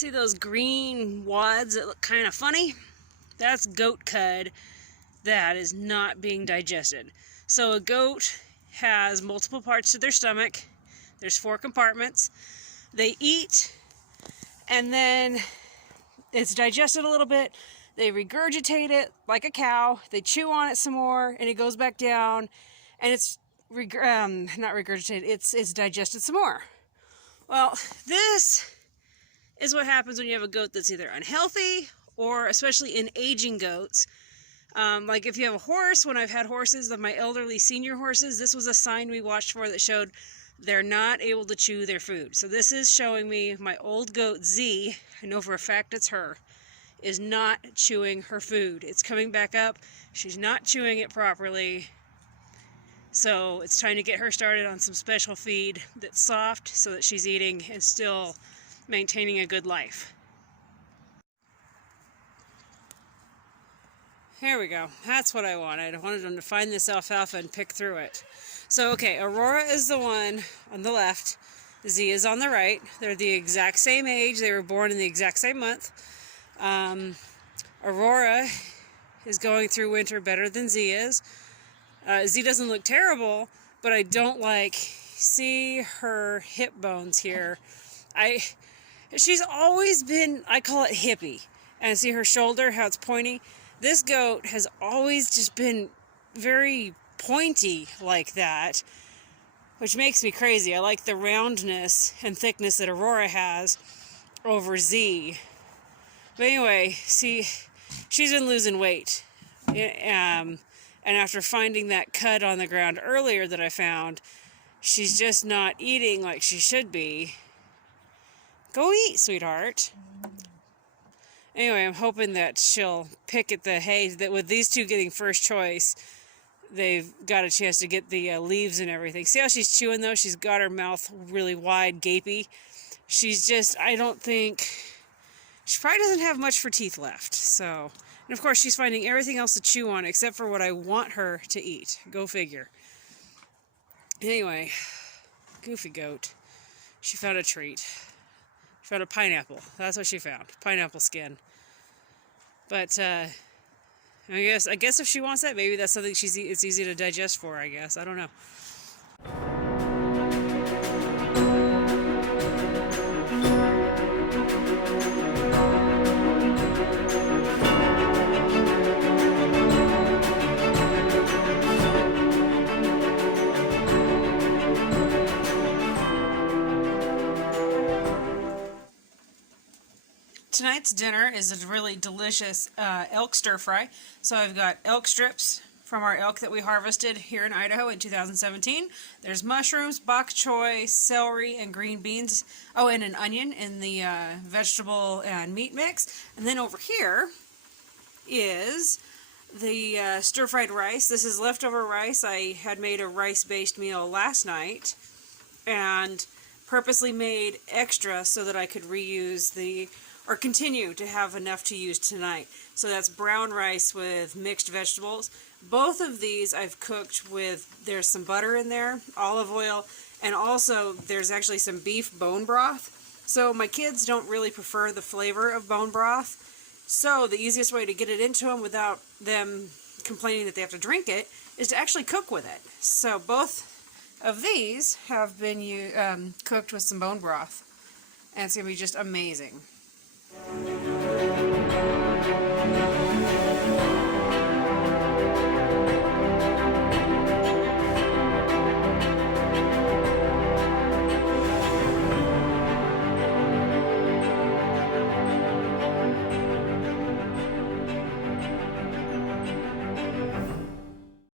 See those green wads that look kind of funny? That's goat cud that is not being digested. So a goat has multiple parts to their stomach. There's 4 compartments. They eat, and then it's digested a little bit. They regurgitate it like a cow. They chew on it some more, and it goes back down, and it's not regurgitated. It's digested some more. Well, this is what happens when you have a goat that's either unhealthy, or especially in aging goats. Like if you have a horse, when I've had horses, my elderly senior horses, this was a sign we watched for that showed they're not able to chew their food. So this is showing me my old goat Z, I know for a fact it's her, is not chewing her food. It's coming back up. She's not chewing it properly. So it's time to get her started on some special feed that's soft so that she's eating and still maintaining a good life. Here we go. That's what I wanted. I wanted them to find this alfalfa and pick through it. So, okay, Aurora is the one on the left. Z is on the right. They're the exact same age. They were born in the exact same month. Aurora is going through winter better than Z is. Z doesn't look terrible, but I don't see her hip bones here. She's always been, I call it hippie. And see her shoulder, how it's pointy? This goat has always just been very pointy like that, which makes me crazy. I like the roundness and thickness that Aurora has over Z. But anyway, see, she's been losing weight. And after finding that cut on the ground earlier that I found, she's just not eating like she should be. Go eat, sweetheart. Anyway, I'm hoping that she'll pick at the hay, that with these two getting first choice, they've got a chance to get the leaves and everything. See how she's chewing though? She's got her mouth really wide, gapey. She's just, I don't think, she probably doesn't have much for teeth left. So, and of course she's finding everything else to chew on except for what I want her to eat. Go figure. Anyway, goofy goat. She found a treat. She found a pineapple. That's what she found. Pineapple skin. But, I guess if she wants that, maybe that's something it's easy to digest for, I guess. I don't know. Tonight's dinner is a really delicious elk stir fry. So I've got elk strips from our elk that we harvested here in Idaho in 2017. There's mushrooms, bok choy, celery, and green beans. Oh, and an onion in the vegetable and meat mix. And then over here is the stir-fried rice. This is leftover rice. I had made a rice-based meal last night and purposely made extra so that I could reuse or continue to have enough to use tonight. So that's brown rice with mixed vegetables. Both of these I've cooked with, there's some butter in there, olive oil, and also there's actually some beef bone broth. So my kids don't really prefer the flavor of bone broth. So the easiest way to get it into them without them complaining that they have to drink it is to actually cook with it. So both of these have been cooked with some bone broth. And it's going to be just amazing.